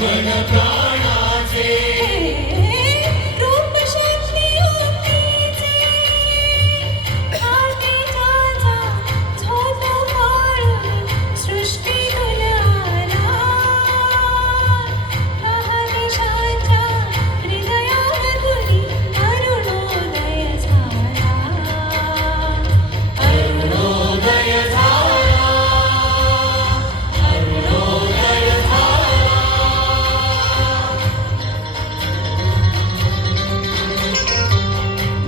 जीवन प्राणाचे रूप शक्ती होतीचे आतेच्या झोत पाळून सृष्टी दुलाला महादेशाच्या हृदयामधुनी अरुणोदय झाला अरुणोदय झाला अरुणोदय झाला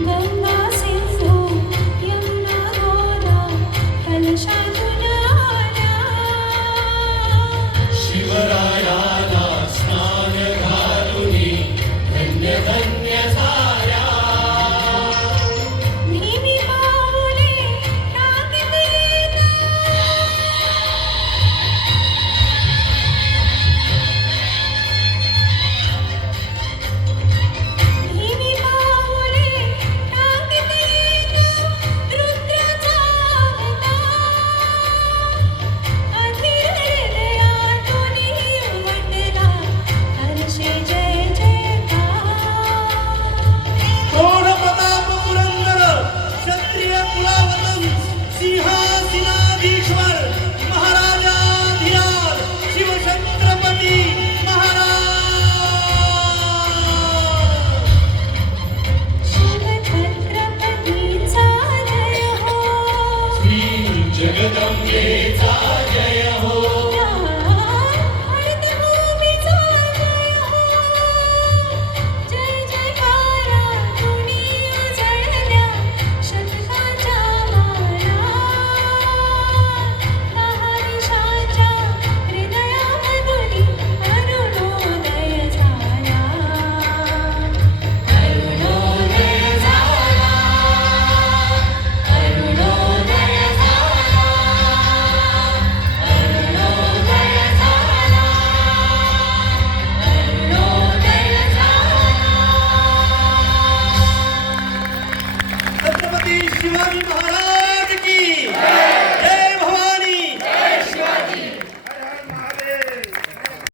गंगा सिंधू यमुना गोदा कलशातून आल्या शिवरायाला स्नान घालुनी धन्य धन्य झाल्या भीमी पाऊले टाकीत येता भीमी पाऊले टाकीत येता रुद्राचा अवतार अधीर हृदयातून उमटला हर्षे जय जयकार प्रौढ प्रताप पुरंदर क्षत्रिय कुलावतम सिंहासनाधीश्वर महाराजाधिराज शिवछत्रपती महाराज शिवछत्रपतीचा जय हो श्री जगदंबेचा